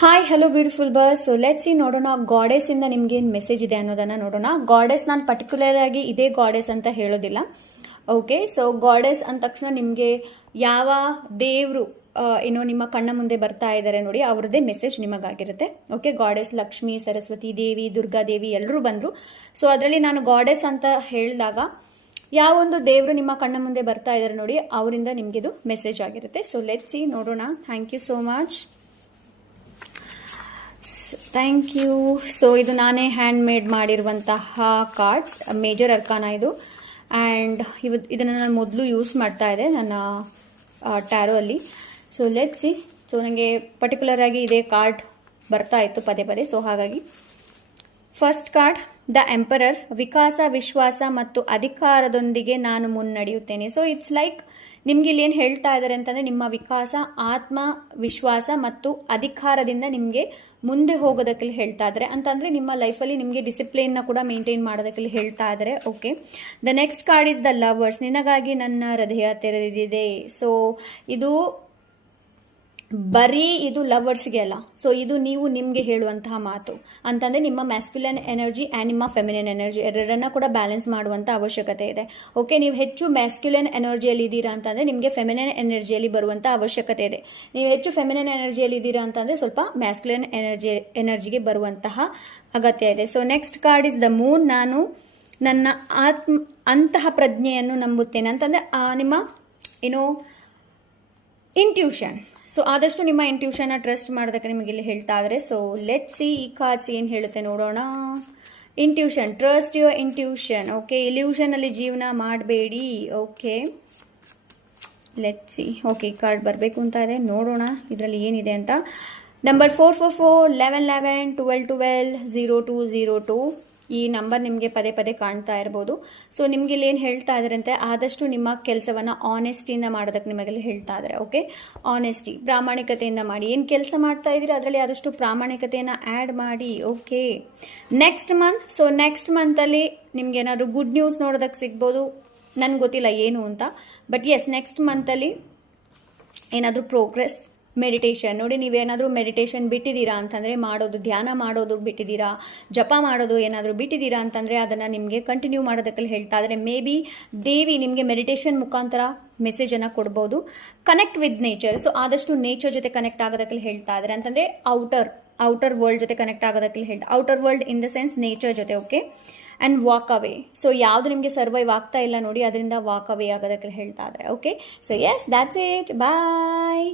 Hi hello beautiful birds. So let's see ನೋಡೋಣ goddess ಇಂದ ನಿಮ್ಗೆ ಏನು ಮೆಸೇಜ್ ಇದೆ ಅನ್ನೋದನ್ನ ನೋಡೋಣ. ಗಾಡೆಸ್ ನಾನು ಪರ್ಟಿಕ್ಯುಲರ್ ಆಗಿ ಇದೇ ಗಾಡೆಸ್ ಅಂತ ಹೇಳೋದಿಲ್ಲ. ಓಕೆ, ಸೊ ಗಾಡೆಸ್ ಅಂದ ತಕ್ಷಣ ನಿಮಗೆ ಯಾವ ದೇವರು ಏನೋ ನಿಮ್ಮ ಕಣ್ಣ ಮುಂದೆ ಬರ್ತಾ ಇದ್ದಾರೆ ನೋಡಿ, ಅವ್ರದ್ದೇ ಮೆಸೇಜ್ ನಿಮಗಾಗಿರುತ್ತೆ. ಓಕೆ, ಗಾಡೆಸ್ ಲಕ್ಷ್ಮಿ, ಸರಸ್ವತಿ ದೇವಿ, ದುರ್ಗಾದೇವಿ ಎಲ್ಲರೂ ಬಂದರು. ಸೊ ಅದರಲ್ಲಿ ನಾನು ಗಾಡೆಸ್ ಅಂತ ಹೇಳಿದಾಗ ಯಾವೊಂದು ದೇವರು ನಿಮ್ಮ ಕಣ್ಣ ಮುಂದೆ ಬರ್ತಾ ಇದ್ದಾರೆ ನೋಡಿ, ಅವರಿಂದ ನಿಮಗಿದು ಮೆಸೇಜ್ ಆಗಿರುತ್ತೆ. ಸೊ ಲೆಟ್ಸ್ ಸಿ ನೋಡೋಣ. Thank you so much. Thank you. So ಇದು ನಾನೇ ಹ್ಯಾಂಡ್ ಮೇಡ್ ಮಾಡಿರುವಂತಹ ಕಾರ್ಡ್ಸ್, ಮೇಜರ್ ಅರ್ಕಾನ ಇದು. ಆ್ಯಂಡ್ ಇದನ್ನು ನಾನು ಮೊದಲು ಯೂಸ್ ಮಾಡ್ತಾ ಇದ್ದೆ ನನ್ನ ಟ್ಯಾರೋ ಅಲ್ಲಿ. So let's C. ಸೊ ನನಗೆ ಪರ್ಟಿಕ್ಯುಲರ್ ಆಗಿ ಇದೇ ಕಾರ್ಡ್ ಬರ್ತಾ ಇತ್ತು ಪದೇ ಪದೇ. ಸೊ ಹಾಗಾಗಿ ಫಸ್ಟ್ ಕಾರ್ಡ್, ದ ಎಂಪರರ್. ವಿಕಾಸ, ವಿಶ್ವಾಸ ಮತ್ತು ಅಧಿಕಾರದೊಂದಿಗೆ ನಾನು ಮುನ್ನಡೆಯುತ್ತೇನೆ. ಸೊ ಇಟ್ಸ್ ಲೈಕ್ ನಿಮ್ಗೆ ಇಲ್ಲಿ ಏನು ಹೇಳ್ತಾ ಇದ್ದಾರೆ ಅಂತಂದರೆ, ನಿಮ್ಮ ವಿಕಾಸ, ಆತ್ಮ ವಿಶ್ವಾಸ ಮತ್ತು ಅಧಿಕಾರದಿಂದ ನಿಮಗೆ ಮುಂದೆ ಹೋಗೋದಕ್ಕೆ ಹೇಳ್ತಾ ಇದ್ದಾರೆ. ಅಂತಂದರೆ ನಿಮ್ಮ ಲೈಫಲ್ಲಿ ನಿಮಗೆ ಡಿಸಿಪ್ಲಿನ್ನ ಕೂಡ ಮೇಂಟೈನ್ ಮಾಡೋದಕ್ಕೆ ಹೇಳ್ತಾ ಇದ್ದಾರೆ. Okay, the next card is the lovers. ನಿನಗಾಗಿ ನನ್ನ ಹೃದಯ ತೆರೆದಿದೆ. ಸೊ ಇದು ಬರೀ ಇದು ಲವರ್ಸ್ಗೆ ಅಲ್ಲ. ಸೊ ಇದು ನೀವು ನಿಮಗೆ ಹೇಳುವಂತಹ ಮಾತು ಅಂತಂದರೆ ನಿಮ್ಮ ಮ್ಯಾಸ್ಕ್ಯುಲನ್ ಎನರ್ಜಿ ಆ್ಯಂಡ್ ನಿಮ್ಮ ಫೆಮಿನಿನ್ ಎನರ್ಜಿ ಎರಡನ್ನ ಕೂಡ ಬ್ಯಾಲೆನ್ಸ್ ಮಾಡುವಂಥ ಅವಶ್ಯಕತೆ ಇದೆ. ಓಕೆ, ನೀವು ಹೆಚ್ಚು ಮ್ಯಾಸ್ಕ್ಯುಲನ್ ಎನರ್ಜಿಯಲ್ಲಿ ಇದ್ದೀರಾ ಅಂತಂದರೆ ನಿಮಗೆ ಫೆಮಿನಿನ್ ಎನರ್ಜಿಯಲ್ಲಿ ಬರುವಂಥ ಅವಶ್ಯಕತೆ ಇದೆ. ನೀವು ಹೆಚ್ಚು ಫೆಮಿನಿನ್ ಎನರ್ಜಿಯಲ್ಲಿ ಇದ್ದೀರಾ ಅಂತಂದರೆ ಸ್ವಲ್ಪ ಮ್ಯಾಸ್ಕ್ಯುಲನ್ ಎನರ್ಜಿಗೆ ಬರುವಂತಹ ಅಗತ್ಯ ಇದೆ. So next card is the Moon. ನಾನು ನನ್ನ ಅಂತಹ ಪ್ರಜ್ಞೆಯನ್ನು ನಂಬುತ್ತೇನೆ ಅಂತಂದರೆ ನಿಮ್ಮ ಏನೋ ಇಂಟ್ಯೂಷನ್. ಸೊ ಆದಷ್ಟು ನಿಮ್ಮ ಇಂಟ್ಯೂಷನ್ನ ಟ್ರಸ್ಟ್ ಮಾಡೋದಕ್ಕೆ ನಿಮಗೆ ಇಲ್ಲಿ ಹೇಳ್ತಾ ಇದ್ದಾರೆ. ಸೊ ಲೆಟ್ ಸಿ ಈ ಕಾರ್ಡ್ಸ್ ಏನು ಹೇಳುತ್ತೆ ನೋಡೋಣ. Intuition, trust your intuition. Okay, ಇಲ್ಯೂಷನಲ್ಲಿ ಜೀವನ ಮಾಡಬೇಡಿ. Okay, let see. ಓಕೆ, ಈ ಕಾರ್ಡ್ ಬರಬೇಕು ಅಂತ ಇದೆ, ನೋಡೋಣ ಇದರಲ್ಲಿ ಏನಿದೆ ಅಂತ. ನಂಬರ್ 444, 1111, 1212, 0202 ಈ ನಂಬರ್ ನಿಮಗೆ ಪದೇ ಪದೇ ಕಾಣ್ತಾ ಇರ್ಬೋದು. ಸೊ ನಿಮ್ಗೆ ಇಲ್ಲಿ ಏನು ಹೇಳ್ತಾ ಇದ್ದಾರೆ ಅಂತ, ಆದಷ್ಟು ನಿಮ್ಮ ಕೆಲಸವನ್ನು ಆನೆಸ್ಟಿಯಿಂದ ಮಾಡೋದಕ್ಕೆ ನಿಮಗೆಲ್ಲ ಹೇಳ್ತಾ ಇದ್ದಾರೆ. ಓಕೆ, ಆನೆಸ್ಟಿ, ಪ್ರಾಮಾಣಿಕತೆಯಿಂದ ಮಾಡಿ. ಏನು ಕೆಲಸ ಮಾಡ್ತಾ ಇದ್ದೀರಿ ಅದರಲ್ಲಿ ಆದಷ್ಟು ಪ್ರಾಮಾಣಿಕತೆಯನ್ನು ಆ್ಯಡ್ ಮಾಡಿ. Okay, next month. So next ಮಂತಲ್ಲಿ ನಿಮ್ಗೆ ಏನಾದರೂ ಗುಡ್ ನ್ಯೂಸ್ ನೋಡೋದಕ್ಕೆ ಸಿಗ್ಬೋದು. ನನಗೆ ಗೊತ್ತಿಲ್ಲ ಏನು ಅಂತ, ಬಟ್ ಎಸ್ ನೆಕ್ಸ್ಟ್ ಮಂತಲ್ಲಿ ಏನಾದರೂ ಪ್ರೋಗ್ರೆಸ್, ಮೆಡಿಟೇಷನ್ ನೋಡಿ. ನೀವೇನಾದರೂ ಮೆಡಿಟೇಷನ್ ಬಿಟ್ಟಿದ್ದೀರಾ ಅಂತಂದರೆ, ಮಾಡೋದು ಧ್ಯಾನ ಮಾಡೋದು ಬಿಟ್ಟಿದ್ದೀರಾ, ಜಪ ಮಾಡೋದು ಏನಾದರೂ ಬಿಟ್ಟಿದ್ದೀರಾ ಅಂತಂದರೆ ಅದನ್ನು ನಿಮಗೆ ಕಂಟಿನ್ಯೂ ಮಾಡೋದಕ್ಕೆ ಹೇಳ್ತಾ ಇದ್ದಾರೆ. ಮೇ ಬಿ ದೇವಿ ನಿಮಗೆ ಮೆಡಿಟೇಷನ್ ಮುಖಾಂತರ ಮೆಸೇಜನ್ನು ಕೊಡ್ಬೋದು. Connect with nature. ಸೊ ಆದಷ್ಟು ನೇಚರ್ ಜೊತೆ ಕನೆಕ್ಟ್ ಆಗೋದಕ್ಕೆ ಹೇಳ್ತಾ ಇದ್ದಾರೆ. ಅಂತಂದರೆ ಔಟರ್ ವರ್ಲ್ಡ್ ಜೊತೆ ಕನೆಕ್ಟ್ ಆಗೋದಕ್ಕೆ ಹೇಳ್ತಾ, outer world in the sense nature ಜೊತೆ. Okay, and walk away. So ಯಾವುದು ನಿಮಗೆ ಸರ್ವೈವ್ ಆಗ್ತಾ ಇಲ್ಲ ನೋಡಿ, ಅದರಿಂದ ವಾಕ್ ಅವೇ ಆಗೋದಕ್ಕೆ ಹೇಳ್ತಾ ಇದ್ದಾರೆ. Okay, so yes that's it. Bye.